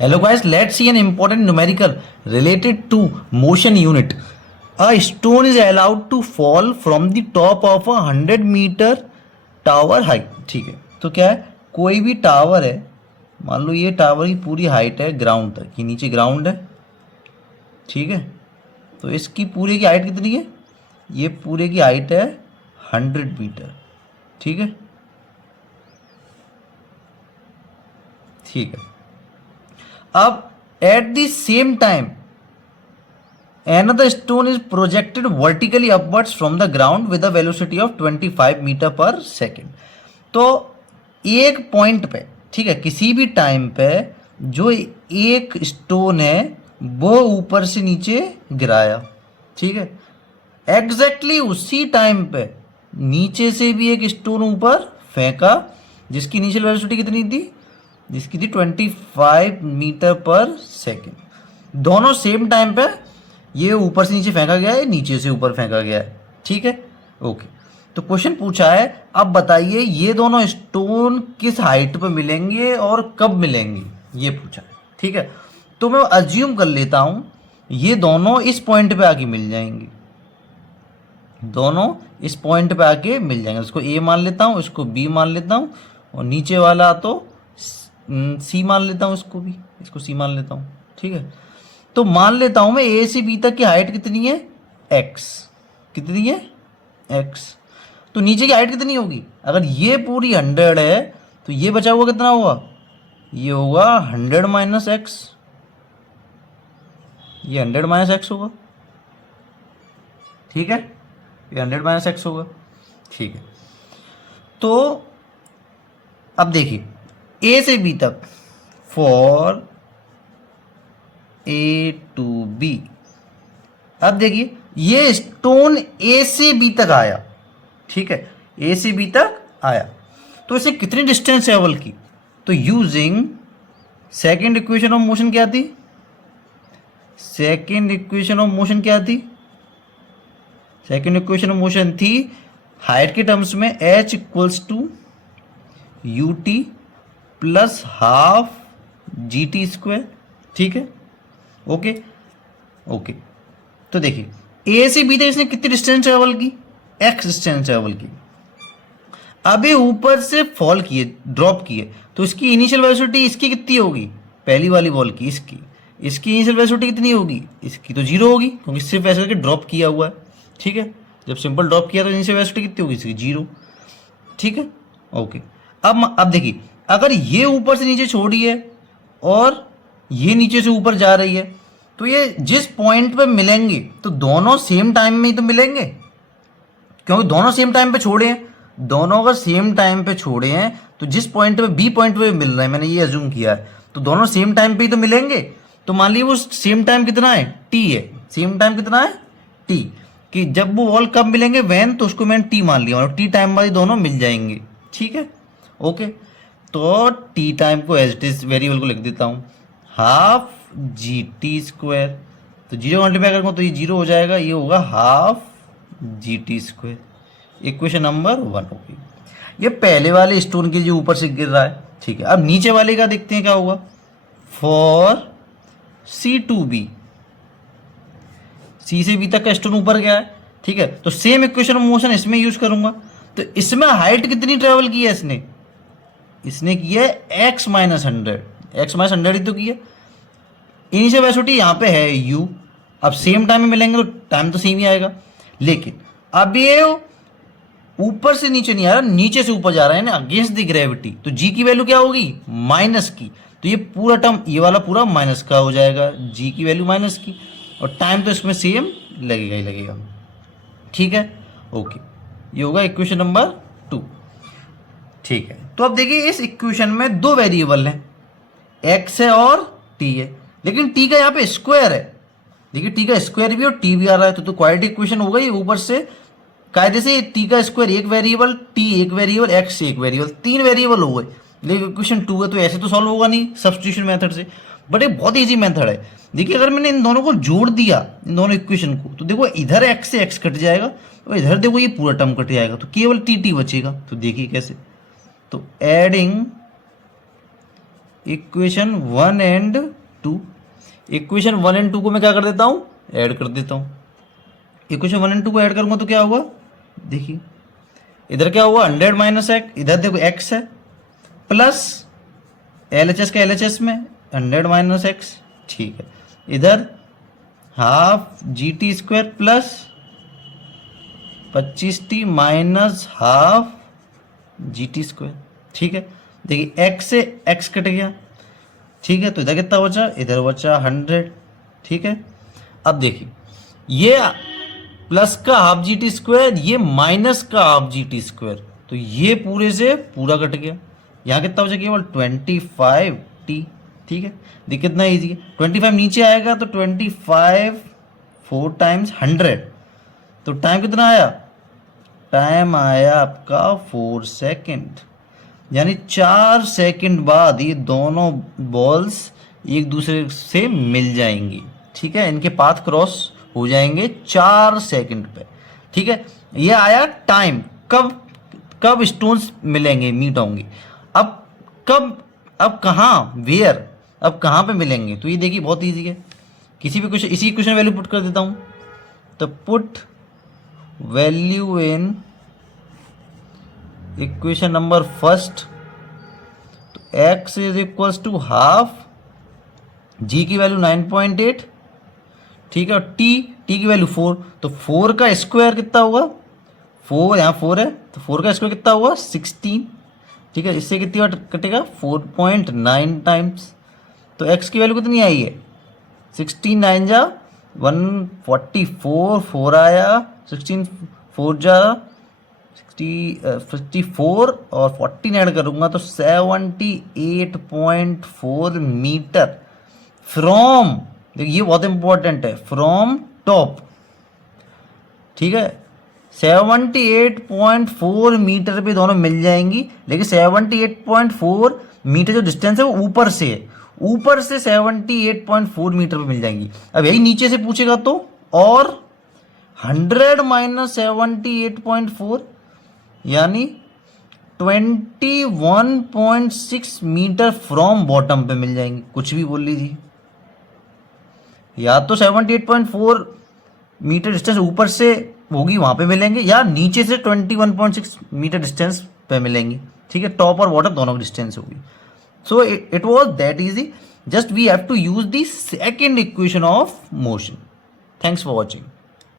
Hello guys, let's see an important numerical related to motion unit. A stone is allowed to fall from the top of a 100 meter tower height. ठीक है, तो क्या है, कोई भी tower है, मान लो ये टावर की पूरी हाइट है ग्राउंड तक, ये नीचे ग्राउंड है. ठीक है, तो इसकी पूरे की हाइट कितनी है, ये पूरे की हाइट है 100 मीटर. ठीक है, ठीक है. अब at the same time another stone is projected vertically upwards from the ground with a velocity of 25 metre पर सेकेंड. तो एक पॉइंट पे, ठीक है, किसी भी टाइम पे जो एक स्टोन है वो ऊपर से नीचे गिराया. ठीक है, एग्जैक्टली उसी टाइम पे नीचे से भी एक स्टोन ऊपर फेंका जिसकी इनिशियल वेलोसिटी कितनी थी, जिसकी थी 25 मीटर पर सेकेंड. दोनों सेम टाइम पे, ये ऊपर से नीचे फेंका गया है, नीचे से ऊपर फेंका गया है. ठीक है, ओके. तो क्वेश्चन पूछा है, अब बताइए ये दोनों स्टोन किस हाइट पे मिलेंगे और कब मिलेंगे, ये पूछा है. ठीक है, तो मैं अज्यूम कर लेता हूं ये दोनों इस पॉइंट पे आके मिल जाएंगे, दोनों इस पॉइंट पे आके मिल जाएंगे. इसको ए मान लेता हूं, इसको बी मान लेता हूं, और नीचे वाला तो सी मान लेता हूं, इसको सी मान लेता हूं. ठीक है, तो मान लेता हूं मैं ए से बी तक की हाइट कितनी है, एक्स. कितनी है, एक्स. तो नीचे की हाइट कितनी होगी, अगर ये पूरी 100 है तो ये बचा हुआ कितना होगा, ये होगा 100 माइनस एक्स. ये 100 माइनस एक्स होगा. ठीक है, ये 100 माइनस एक्स होगा. ठीक है, तो अब देखिए ए से बी तक, फॉर ए टू बी. अब देखिए ये स्टोन ए से बी तक आया. ठीक है, ए से बी तक आया, तो इसे कितनी डिस्टेंस ट्रेवल की, तो using second equation of motion क्या थी, सेकेंड इक्वेशन ऑफ मोशन क्या थी, सेकेंड इक्वेशन ऑफ मोशन थी हाइट के टर्म्स में h equals to u t plus half g t square. ठीक है, ओके ओके. तो देखिए ए से बी तक इसने कितनी डिस्टेंस ट्रेवल की, एक्स डिस्टेंस ट्रेवल की. अब ये ऊपर से फॉल किए, ड्रॉप किए, तो इसकी इनिशियल वेलोसिटी इसकी कितनी होगी, पहली वाली बॉल की, इसकी इनिशियल वेलोसिटी कितनी होगी, इसकी तो जीरो होगी क्योंकि सिर्फ ऐसे करके ड्रॉप किया हुआ है. ठीक है, जब सिंपल ड्रॉप किया तो इनिशियल वेलोसिटी कितनी होगी, इसकी जीरो. ठीक है, ओके. अब देखिए अगर ये ऊपर से नीचे छोड़ी है और ये नीचे से ऊपर जा रही है, तो ये जिस पॉइंट पे मिलेंगे तो दोनों सेम टाइम में ही तो मिलेंगे, क्योंकि दोनों सेम टाइम पे छोड़े हैं. दोनों अगर सेम टाइम पे छोड़े हैं तो जिस पॉइंट पे बी पॉइंट पे मिल रहा है, मैंने ये अज्यूम किया है, तो दोनों सेम टाइम पे ही तो मिलेंगे. तो मान लीजिए वो सेम टाइम कितना है, टी है. सेम टाइम कितना है, टी. कि जब वो वॉल कब मिलेंगे, वैन, तो उसको मैंने टी मान लिया और टी टाइम वाली दोनों मिल जाएंगे. ठीक है, ओके. तो टी टाइम को एज इट इज वेरिएबल को लिख देता हूँ, हाफ जी टी स्क्वायर. तो जीरो मल्टीप्लाई करूँगा तो ये जीरो हो जाएगा, ये होगा half g t square. Equation number 1 होगी. ये पहले वाले स्टोन के जो ऊपर से गिर रहा है. ठीक है, अब नीचे वाले का देखते हैं क्या होगा, फॉर सी टू बी. सी से बी तक का स्टोन ऊपर गया है. ठीक है, तो सेम इक्वेशन ऑफ मोशन इसमें यूज करूंगा. तो इसमें हाइट कितनी ट्रेवल की है, इसने की है एक्स माइनस 100. एक्स माइनस 100 ही तो की है. इनिशियल वेलोसिटी यहाँ पे है u. अब सेम टाइम में मिलेंगे तो टाइम तो सेम ही आएगा, लेकिन अब ये ऊपर से नीचे नहीं आ रहा, नीचे से ऊपर जा रहा है ना, अगेंस्ट द ग्रेविटी. तो g की वैल्यू क्या होगी, माइनस की. तो ये पूरा टर्म, ये वाला पूरा माइनस का हो जाएगा, g की वैल्यू माइनस की, और टाइम तो इसमें सेम लगेगा ही लगेगा. ठीक है, ओके. ये होगा इक्वेशन नंबर 2. ठीक है, तो अब देखिए इस इक्वेशन में दो वेरिएबल हैं, x है और t है, लेकिन t का यहाँ पे स्क्वायर है. देखिए t का स्क्वायर भी और t भी आ रहा है, तो क्वाड्रेटिक इक्वेशन हो गई. ऊपर से कायदे से t का स्क्वायर एक वेरिएबल, t एक वेरिएबल, x एक वेरिएबल, 3 वेरिएबल हो गए. लेकिन इक्वेशन 2 है तो ऐसे तो सॉल्व होगा नहीं सब्स्टिट्यूशन मेथड से, बट एक बहुत ईजी मेथड है. देखिए अगर मैंने इन दोनों को जोड़ दिया, इन दोनों इक्वेशन को, तो देखो इधर x से x कट जाएगा और इधर देखो ये पूरा टर्म कट जाएगा, तो केवल टी बचेगा. तो देखिए कैसे, तो adding equation 1 and 2। Equation 1 and 2 को मैं क्या कर देता हूँ, ऐड कर देता हूँ। इक्वेशन 1 एंड 2 को ऐड करूंगा तो क्या होगा, देखिए इधर क्या हुआ 100 माइनस एक्स, इधर देखो एक्स है, प्लस LHS का LHS में 100 माइनस एक्स, ठीक है। इधर half GT square plus 25T minus half GT square, ठीक है। देखिए x से x कट गया, ठीक है, तो इधर कितना बचा, इधर बचा 100, ठीक है। अब देखिए ये प्लस का हाफ GT स्क्वायर, ये माइनस का हाफ GT स्क्वायर, तो ये पूरे से पूरा कट गया। यहाँ कितना बचा, केवल 25T, ठीक है। देखिए कितना ईजी है, 25 नीचे आएगा तो 25 4 टाइम्स 100, तो टाइम कितना आया, टाइम आया आपका 4 सेकेंड, यानी 4 सेकेंड बाद ये दोनों बॉल्स एक दूसरे से मिल जाएंगी, ठीक है। इनके पाथ क्रॉस हो जाएंगे 4 सेकेंड पे, ठीक है। ये आया टाइम, कब कब स्टोन्स मिलेंगे, मीट होंगे। अब कब, अब कहाँ, वेयर, अब कहाँ पे मिलेंगे, तो ये देखिए बहुत इजी है। किसी भी क्वेश्चन, इसी क्वेश्चन वैल्यू पुट कर देता हूँ, तो put value in equation number first, तो x is equals to half, g की वैल्यू 9.8, ठीक है, और t की वैल्यू 4, तो 4 का स्क्वायर कितना होगा, 4 यहाँ 4 है, तो 4 का स्क्वायर कितना हुआ 16, ठीक है। इससे कितनी बार कटेगा 4.9 टाइम्स, तो x की वैल्यू कितनी आई है 16 9 जा 144, 4 आया, 16 4 जा 54 और 14 ऐड करूंगा तो 78.4 मीटर फ्रॉम, देखिए ये बहुत इंपॉर्टेंट है, फ्रॉम टॉप, ठीक है। 78.4 मीटर पे दोनों मिल जाएंगी, लेकिन 78.4 मीटर जो डिस्टेंस है वो ऊपर से है, ऊपर से 78.4 मीटर पे मिल जाएंगी। अब यही नीचे से पूछेगा तो, और 100 माइनस 78.4 यानी 21.6 मीटर फ्रॉम बॉटम पे मिल जाएंगी, कुछ भी बोल लीजिए। या तो 78.4 मीटर डिस्टेंस ऊपर से होगी वहां पे मिलेंगे, या नीचे से 21.6 मीटर डिस्टेंस पे मिलेंगे, ठीक है। टॉप और बॉटम दोनों की डिस्टेंस होगी। So it was that easy, just we have to use the second equation of motion. Thanks for watching.